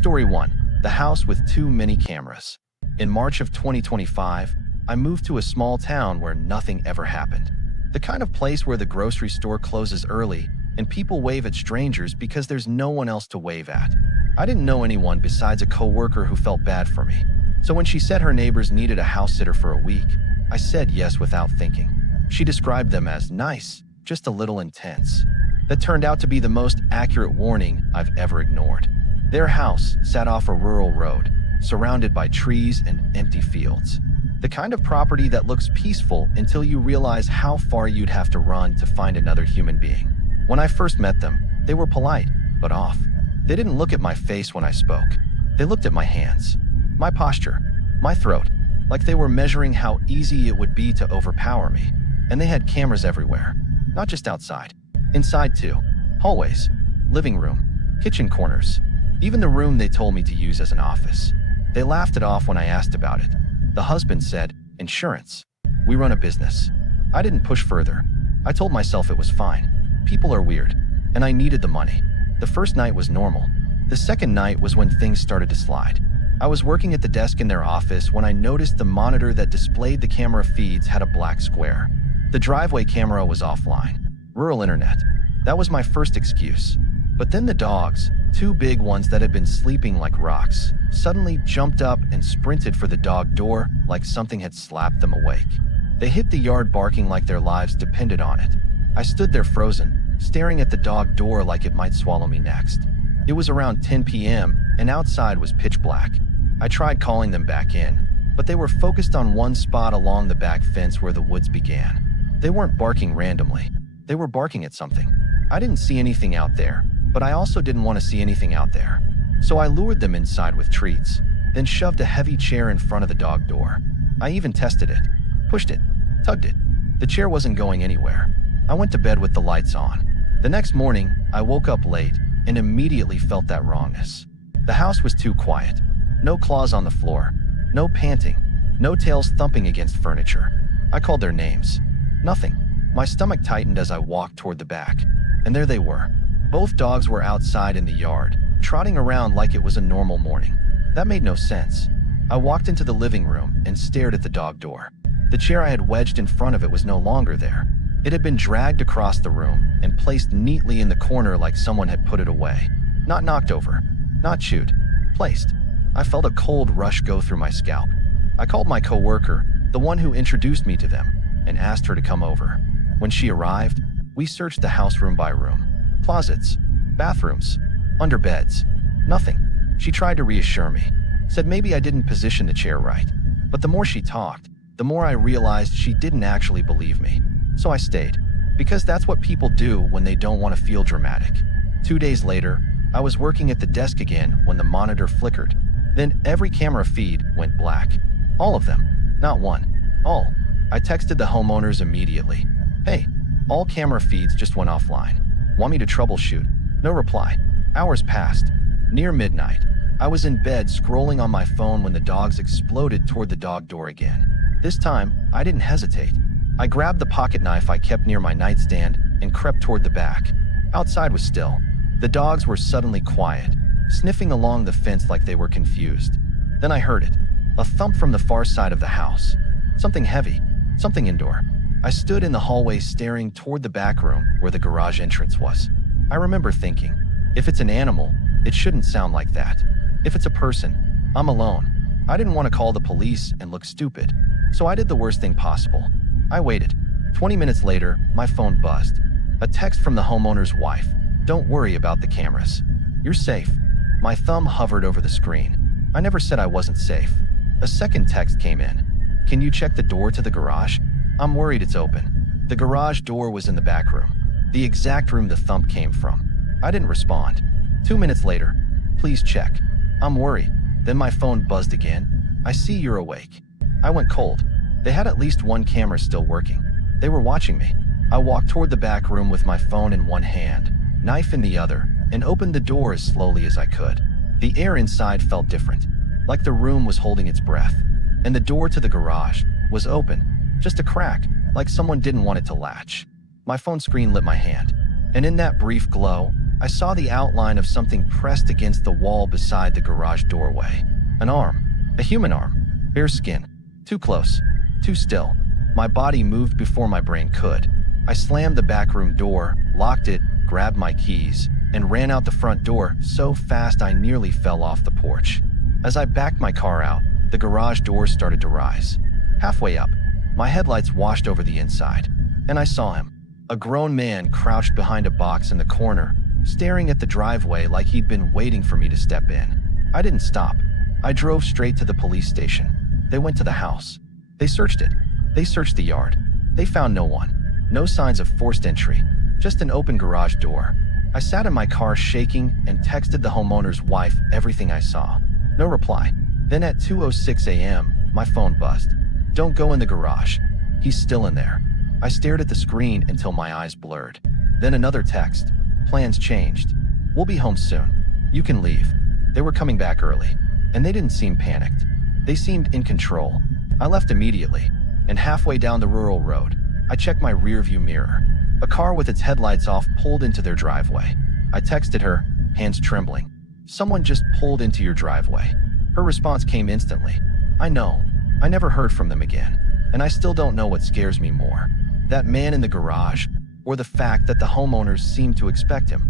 Story 1. The house with too many cameras. In March of 2025, I moved to a small town where nothing ever happened. The kind of place where the grocery store closes early and people wave at strangers because there's no one else to wave at. I didn't know anyone besides a coworker who felt bad for me. So when she said her neighbors needed a house sitter for a week, I said yes without thinking. She described them as nice, just a little intense. That turned out to be the most accurate warning I've ever ignored. Their house sat off a rural road, surrounded by trees and empty fields. The kind of property that looks peaceful until you realize how far you'd have to run to find another human being. When I first met them, they were polite, but off. They didn't look at my face when I spoke. They looked at my hands, my posture, my throat, like they were measuring how easy it would be to overpower me. And they had cameras everywhere, not just outside. Inside too. Hallways, living room, kitchen corners, even the room they told me to use as an office. They laughed it off when I asked about it. The husband said, "Insurance. We run a business." I didn't push further. I told myself it was fine. People are weird, and I needed the money. The first night was normal. The second night was when things started to slide. I was working at the desk in their office when I noticed the monitor that displayed the camera feeds had a black square. The driveway camera was offline. Rural internet. That was my first excuse. But then the dogs, two big ones that had been sleeping like rocks, suddenly jumped up and sprinted for the dog door like something had slapped them awake. They hit the yard barking like their lives depended on it. I stood there frozen, staring at the dog door like it might swallow me next. It was around 10 p.m. and outside was pitch black. I tried calling them back in, but they were focused on one spot along the back fence where the woods began. They weren't barking randomly. They were barking at something. I didn't see anything out there, but I also didn't want to see anything out there. So I lured them inside with treats, then shoved a heavy chair in front of the dog door. I even tested it, pushed it, tugged it. The chair wasn't going anywhere. I went to bed with the lights on. The next morning, I woke up late and immediately felt that wrongness. The house was too quiet. No claws on the floor, no panting, no tails thumping against furniture. I called their names. Nothing. My stomach tightened as I walked toward the back, and there they were. Both dogs were outside in the yard, trotting around like it was a normal morning. That made no sense. I walked into the living room and stared at the dog door. The chair I had wedged in front of it was no longer there. It had been dragged across the room and placed neatly in the corner like someone had put it away. Not knocked over, not chewed, placed. I felt a cold rush go through my scalp. I called my coworker, the one who introduced me to them, and asked her to come over. When she arrived, we searched the house room by room. Closets, bathrooms, under beds. Nothing. She tried to reassure me, said maybe I didn't position the chair right. But the more she talked, the more I realized she didn't actually believe me. So I stayed, because that's what people do when they don't want to feel dramatic. 2 days later, I was working at the desk again when the monitor flickered. Then every camera feed went black. All of them. Not one. All. I texted the homeowners immediately. "Hey, all camera feeds just went offline. Want me to troubleshoot?" No reply. Hours passed. Near midnight, I was in bed scrolling on my phone when the dogs exploded toward the dog door again. This time, I didn't hesitate. I grabbed the pocket knife I kept near my nightstand and crept toward the back. Outside was still. The dogs were suddenly quiet, sniffing along the fence like they were confused. Then I heard it. A thump from the far side of the house. Something heavy. Something indoor. I stood in the hallway staring toward the back room where the garage entrance was. I remember thinking, if it's an animal, it shouldn't sound like that. If it's a person, I'm alone. I didn't want to call the police and look stupid, so I did the worst thing possible. I waited. 20 minutes later, my phone buzzed. A text from the homeowner's wife. "Don't worry about the cameras. You're safe." My thumb hovered over the screen. I never said I wasn't safe. A second text came in. "Can you check the door to the garage? I'm worried it's open." The garage door was in the back room, the exact room the thump came from. I didn't respond. 2 minutes later, "Please check. I'm worried." Then my phone buzzed again. "I see you're awake." I went cold. They had at least one camera still working. They were watching me. I walked toward the back room with my phone in one hand, knife in the other, and opened the door as slowly as I could. The air inside felt different, like the room was holding its breath. And the door to the garage was open, just a crack, like someone didn't want it to latch. My phone screen lit my hand, and in that brief glow, I saw the outline of something pressed against the wall beside the garage doorway. An arm. A human arm. Bare skin. Too close. Too still. My body moved before my brain could. I slammed the back room door, locked it, grabbed my keys, and ran out the front door so fast I nearly fell off the porch. As I backed my car out, the garage doors started to rise. Halfway up, my headlights washed over the inside, and I saw him. A grown man crouched behind a box in the corner, staring at the driveway like he'd been waiting for me to step in. I didn't stop. I drove straight to the police station. They went to the house. They searched it. They searched the yard. They found no one. No signs of forced entry, just an open garage door. I sat in my car shaking and texted the homeowner's wife everything I saw. No reply. Then at 2:06 a.m., my phone buzzed. "Don't go in the garage. He's still in there." I stared at the screen until my eyes blurred. Then another text. "Plans changed. We'll be home soon. You can leave." They were coming back early, and they didn't seem panicked. They seemed in control. I left immediately, and halfway down the rural road, I checked my rearview mirror. A car with its headlights off pulled into their driveway. I texted her, hands trembling. "Someone just pulled into your driveway." Her response came instantly. "I know." I never heard from them again, and I still don't know what scares me more. That man in the garage, or the fact that the homeowners seemed to expect him.